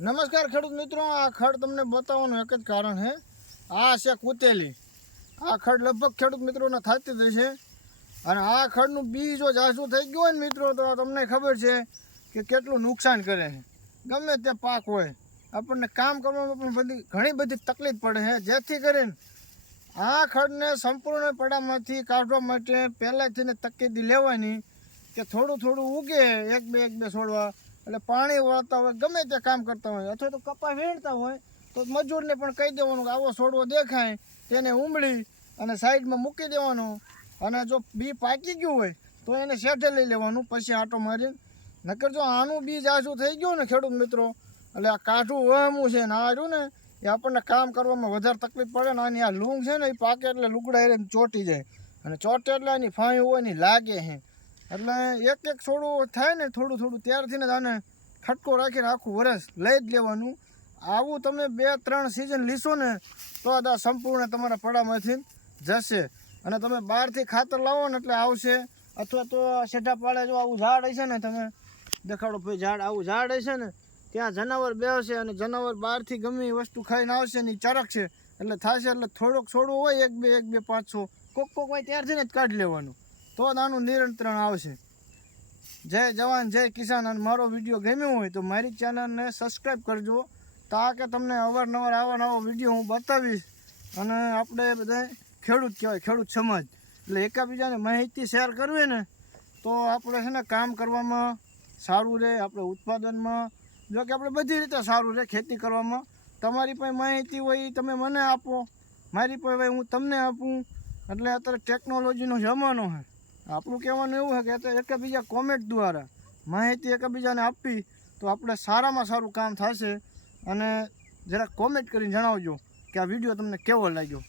નમસ્કાર ખેડૂત મિત્રો, આ ખડ તમને બતાવવાનું એક જ કારણ છે. આ છે કુતેલી. આ ખડ લગભગ ખેડૂત મિત્રોને થતી જ છે. અને આ ખડનું બી જો ઝાઝું થઈ ગયું હોય ને મિત્રો, તો તમને ખબર છે કે કેટલું નુકસાન કરે છે. ગમે તે પાક હોય, આપણને કામ કરવામાં પણ ઘણી બધી તકલીફ પડે છે. જેથી કરીને આ ખડને સંપૂર્ણ પડામાંથી કાઢવા માટે પહેલાંથી તકેદી લેવાની કે થોડું થોડું ઉગે, એક બે છોડવા, એટલે પાણી વાળતા હોય, ગમે તે કામ કરતા હોય, અથવા તો કપા વીણતા હોય તો મજૂરને પણ કહી દેવાનું કે આવો છોડવો દેખાય તેને ઉંબળી અને સાઈડમાં મૂકી દેવાનું. અને જો બી પાકી ગયું હોય તો એને શેઠે લઈ લેવાનું, પછી આંટો મારીને. નકર જો આનું બી ઝાઝું થઈ ગયું ને ખેડૂત મિત્રો, એટલે આ કાઢવું વહેમું છે ને આ રહ્યું ને એ આપણને કામ કરવામાં વધારે તકલીફ પડે ને. આની આ લૂંગ છે ને એ પાકે એટલે લુગડા એને ચોંટી જાય, અને ચોંટે એટલે એની ફાંય હોય ને લાગે છે. એટલે એક એક છોડવું થાય ને થોડું થોડું, ત્યારથી ને આને ખટકો રાખીને આખું વરસ લઈ જ લેવાનું. આવું તમે 2-3 સિઝન લીશો ને તો આ સંપૂર્ણ તમારા પડામાંથી જશે. અને તમે બહારથી ખાતર લાવો ને એટલે આવશે, અથવા તો સેઢા પાડે જો આવું ઝાડ હશે ને, તમે દેખાડો ભાઈ ઝાડ, આવું ઝાડ હશે ને ત્યાં જનાવર બેસશે, અને જનાવર બહારથી ગમે એ વસ્તુ ખાઈને આવશે ને એ ચરકશે એટલે થશે. એટલે થોડોક છોડવું હોય, એક બે 500 કોક હોય ત્યારથી ને જ કાઢી લેવાનું, તો આનું નિયંત્રણ આવશે. જય જવાન જય કિસાન. અને મારો વિડીયો ગમ્યો હોય તો મારી ચેનલને સબસ્ક્રાઈબ કરજો, તાકે તમને અવારનવાર આવા વિડીયો હું બતાવીશ. અને આપણે બધા ખેડૂત કહેવાય, ખેડૂત સમાજ, એટલે એકાબીજાને માહિતી શેર કરવી ને તો આપણે છે ને કામ કરવામાં સારું રહે, આપણે ઉત્પાદનમાં, જો કે આપણે બધી રીતે સારું રહે. ખેતી કરવામાં તમારી પાસે માહિતી હોય એ તમે મને આપો, મારી પાસે હોય હું તમને આપું. એટલે અત્યારે ટેકનોલોજીનો જમાનો છે. આપણું કહેવાનું એવું છે કે અત્યારે એકબીજા કોમેન્ટ દ્વારા માહિતી એકબીજાને આપવી તો આપણે સારામાં સારું કામ થશે. અને જરાક કોમેન્ટ કરીને જણાવજો કે આ વિડીયો તમને કેવો લાગ્યો.